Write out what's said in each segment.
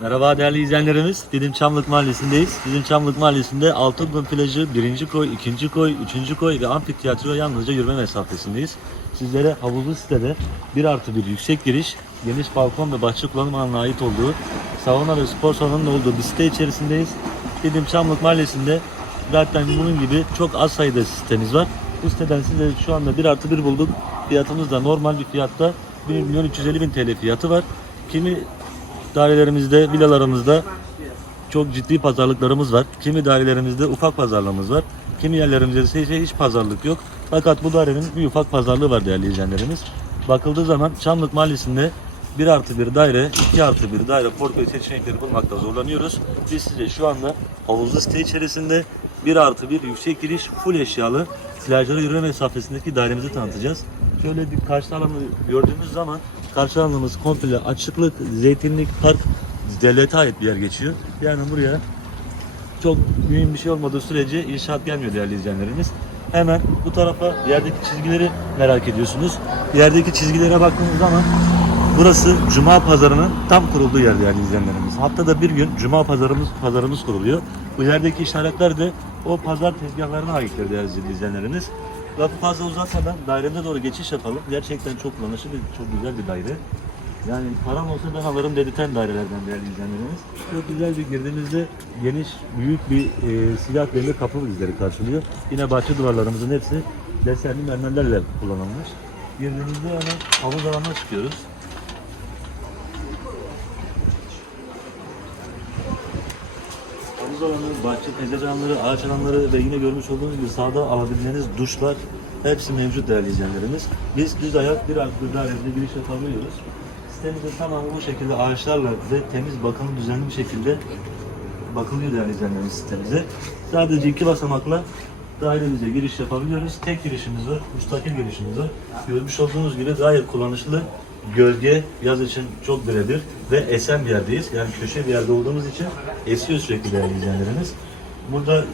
Merhaba değerli izleyenlerimiz. Didim Çamlık Mahallesi'ndeyiz. Didim Çamlık Mahallesi'nde Altınkum Plajı, birinci koy, ikinci koy, üçüncü koy ve amfiteyatro yalnızca yürüme mesafesindeyiz. Sizlere havuzlu sitede 1 artı 1 yüksek giriş, geniş balkon ve bahçe kullanım alanına ait olduğu, sauna ve spor salonunun olduğu bir site içerisindeyiz. Didim Çamlık Mahallesi'nde zaten bunun gibi çok az sayıda sitemiz var. Bu siteden size şu anda 1 artı 1 bulduk. Fiyatımız da normal bir fiyatta 1 milyon 350 bin TL fiyatı var. Kimi dairelerimizde, villalarımızda çok ciddi pazarlıklarımız var. Kimi dairelerimizde ufak pazarlığımız var. Kimi yerlerimizde ise hiç pazarlık yok. Fakat bu dairenin bir ufak pazarlığı var değerli izleyenlerimiz. Bakıldığı zaman Çamlık Mahallesi'nde 1 artı 1 daire, 2 artı 1 daire portföy seçenekleri bulmakta zorlanıyoruz. Biz size şu anda havuzlu site içerisinde 1 artı 1 yüksek giriş full eşyalı silajları yürüme mesafesindeki dairemizi tanıtacağız. Şöyle bir karşı alanı gördüğümüz zaman karşı alanımız komple açıklık, zeytinlik, park devlete ait bir yer geçiyor. Yani buraya çok mühim bir şey olmadığı sürece inşaat gelmiyor değerli izleyenlerimiz. Hemen bu tarafa yerdeki çizgileri merak ediyorsunuz. Yerdeki çizgilere baktığınız zaman burası Cuma pazarının tam kurulduğu yer değerli izleyenlerimiz. Haftada bir gün Cuma pazarımız pazarımız kuruluyor. Bu yerdeki işaretler de o pazar tezgahlarına aittir değerli izleyenlerimiz. Lafı fazla uzatmadan daireme doğru geçiş yapalım. Gerçekten çok kullanışlı ve çok güzel bir daire. Yani param olsa ben alırım dedirten dairelerden değerli izleyenlerimiz. Çok güzel bir girdiğimizde geniş, büyük bir e, siyah demir kapı bizleri karşılıyor. Yine bahçe duvarlarımızın hepsi desenli mermerlerle kullanılmış. Girdiğimizde hemen havuz alanına çıkıyoruz. Havuz alanı, bahçe pencereleri, ağaç alanları ve yine görmüş olduğunuz gibi sağda alabileceğiniz duşlar hepsi mevcut değerli izleyenlerimiz. Biz düz ayak bir artı bir dairemizde giriş yapabiliyoruz. Sitemizde tamamı bu şekilde ağaçlarla ve temiz, bakımlı, düzenli bir şekilde bakılıyor değerli izleyenlerimiz sitemize. Sadece iki basamakla dairemize giriş yapabiliyoruz. Tek girişimiz var, müstakil girişimiz var. Görmüş olduğunuz gibi gayet kullanışlı. Gölge yaz için çok birebir ve esen bir yerdeyiz. Yani köşe bir yerde olduğumuz için esiyor sürekli değerli izleyenlerimiz. Burada e,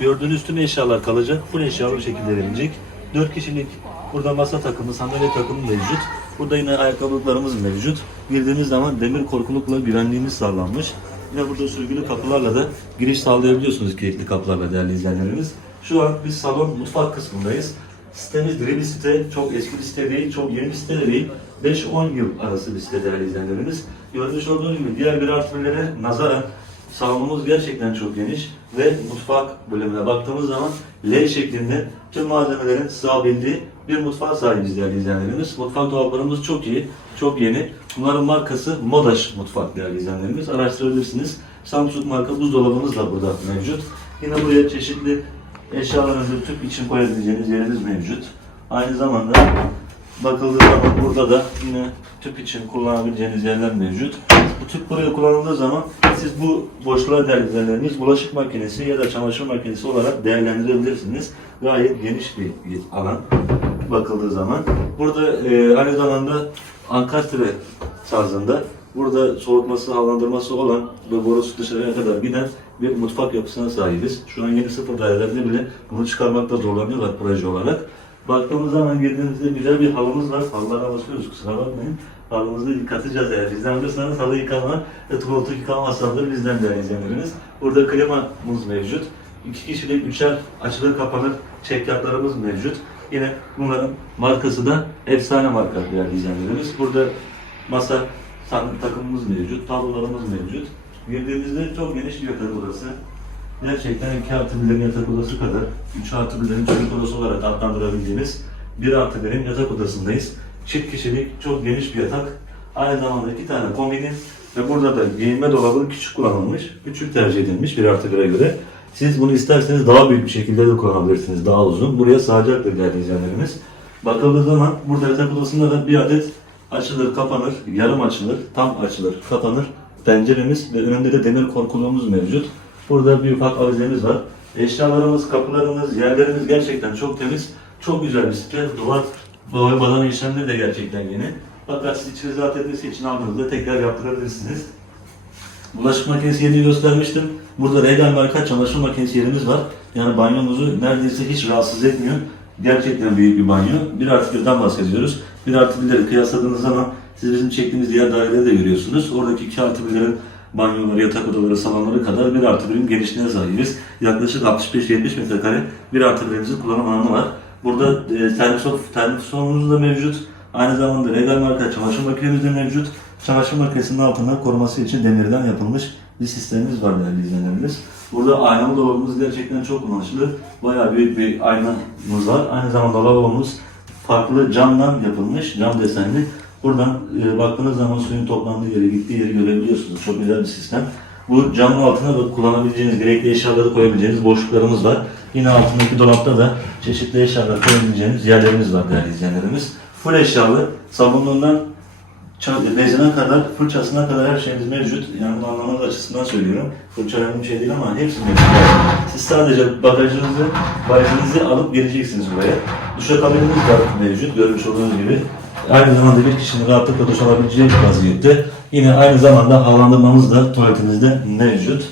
gördüğünüz tüm eşyalar kalacak. Full eşyalı bir şekilde verilecek. 4 kişilik burada masa takımı, sandalye takımı mevcut. Burada yine ayakkabılıklarımız mevcut. Girdiğimiz zaman demir korkulukla güvenliğimiz sağlanmış. Yine burada sürgülü kapılarla da giriş sağlayabiliyorsunuz kilitli kapılarla değerli izleyenlerimiz. Şu an biz salon mutfak kısmındayız. Sitemiz diri bir site, çok eski bir site değil, çok yeni bir site de değil. 5-10 yıl arası bir site değerli izleyenlerimiz. Görmüş olduğunuz gibi diğer bir artı birlere nazaran salonumuz gerçekten çok geniş ve mutfak bölümüne baktığımız zaman L şeklinde tüm malzemelerin sığabildiği bir mutfağa sahibiz değerli izleyenlerimiz. Mutfak dolaplarımız çok iyi, çok yeni. Bunların markası Modaş Mutfak değerli izleyenlerimiz. Araştırabilirsiniz. Samsung marka buzdolabımız da burada mevcut. Yine buraya çeşitli eşyalarınızı tüp için koyabileceğiniz yerimiz mevcut. Aynı zamanda bakıldığı zaman burada da yine tüp için kullanabileceğiniz yerler mevcut. Bu tüp buraya kullanıldığı zaman siz bu boşluğa değerlendirdiğiniz bulaşık makinesi ya da çamaşır makinesi olarak değerlendirebilirsiniz. Gayet geniş bir alan bakıldığı zaman. Burada e, aynı zamanda ankastre tarzında burada soğutması, havalandırması olan ve borusu dışarıya kadar giden bir mutfak yapısına sahibiz. Şu an yeni sıfır dairelerde bile bunu çıkarmakta zorlanıyorlar proje olarak. Baktığımız zaman girdiğimizde güzel bir halımız var. Halılara basıyoruz kusura bakmayın. Halımızı yıkatacağız eğer bizden alırsanız halı yıkama ve koltuk yıkama masrafları bizden değerli izleyenlerimiz. Burada klimamız mevcut. İki kişilik üçer açılır kapanır çekyatlarımız mevcut. Yine bunların markası da efsane marka değerli izleyenlerimiz. Burada masa sandık takımımız mevcut, tablolarımız mevcut. Girdiğimizde çok geniş bir yatak odası. Gerçekten 2 artı 1'lerin yatak odası kadar 3 artı 1'lerin çocuk odası olarak adlandırabildiğimiz 1 artı 1'in yatak odasındayız. Çift kişilik çok geniş bir yatak. Aynı zamanda iki tane komodin ve burada da giyinme dolabı küçük kullanılmış. Küçük tercih edilmiş 1 artı 1'e göre. Siz bunu isterseniz daha büyük bir şekilde de kullanabilirsiniz. Daha uzun. Buraya sığacaktır değerli izleyenlerimiz. Bakıldığı zaman burada yatak odasında da bir adet açılır, kapanır, yarım açılır, tam açılır, kapanır penceremiz ve önünde de demir korkuluğumuz mevcut. Burada bir ufak avizemiz var. Eşyalarımız, kapılarımız, yerlerimiz gerçekten çok temiz. Çok güzel bir site. Duvar boya badana işlemleri de gerçekten yeni. Fakat siz içiniz rahat etmesi için aldığınızda tekrar yaptırabilirsiniz. Bulaşık makinesi yerini göstermiştim. Burada Regal marka çamaşır makinesi yerimiz var. Yani banyomuzu neredeyse hiç rahatsız etmiyor. Gerçekten büyük bir banyo. 1 artı 1'den bahsediyoruz. 1 artı 1'leri kıyasladığınız zaman Siz bizim çektiğimiz diğer daireleri de görüyorsunuz. Oradaki 2 artı birlerin banyoları, yatak odaları, salonları kadar 1 artı birim genişliğine sahibiz. Yaklaşık 65-70 metrekare 1 artı birimizin kullanım alanı var. Burada e, termosol, termosolumuz da mevcut. Aynı zamanda Regal marka çamaşır makinemiz de mevcut. Çamaşır makinesinin altında koruması için demirden yapılmış bir sistemimiz var değerli izleyenlerimiz. Burada aynalı dolabımız gerçekten çok kullanışlı. Bayağı büyük bir aynamız var. Aynı zamanda lavabomuz farklı camdan yapılmış, cam desenli. Buradan e, baktığınız zaman suyun toplandığı yeri, gittiği yeri görebiliyorsunuz. Çok güzel bir sistem. Bu camın altına da kullanabileceğiniz, gerekli eşyaları koyabileceğiniz boşluklarımız var. Yine altındaki dolapta da çeşitli eşyalar koyabileceğiniz yerlerimiz var değerli izleyenlerimiz. Full eşyalı, sabunluğundan bezine kadar, fırçasına kadar her şeyimiz mevcut. Yani bunu anlamanız açısından söylüyorum. Fırça önemli şey değil ama hepsi mevcut. Siz sadece bagajınızı, valizinizi alıp geleceksiniz buraya. Duşakabinimiz de mevcut, görmüş olduğunuz gibi. Aynı zamanda bir kişinin rahatlıkla duş alabileceği vaziyette. Yine aynı zamanda havalandırmamız da tuvaletimizde mevcut.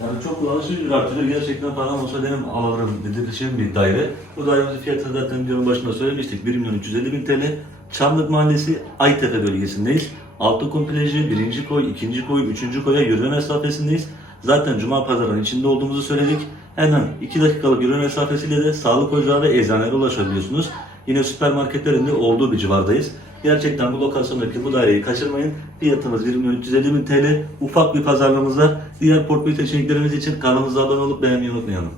Yani çok kullanışlı bir artırı. Gerçekten param olsa benim alırım dedirtişen bir daire. Bu dairemizin fiyatını zaten videonun başında söylemiştik. 1 milyon 350 bin TL. Çamlık Mahallesi Aytepe bölgesindeyiz. Altıkum plajı, birinci koy, ikinci koy, üçüncü koya yürüme mesafesindeyiz. Zaten Cuma pazarının içinde olduğumuzu söyledik. Hemen 2 dakikalık yürüme mesafesiyle de sağlık ocağı ve eczanelere ulaşabiliyorsunuz. Yine süpermarketlerin de olduğu bir civardayız. Gerçekten bu lokasyondaki bu daireyi kaçırmayın. Fiyatımız 1 milyon 350 bin TL. Ufak bir pazarlığımız var. Diğer portföy seçeneklerimiz için kanalımıza abone olup beğenmeyi unutmayalım.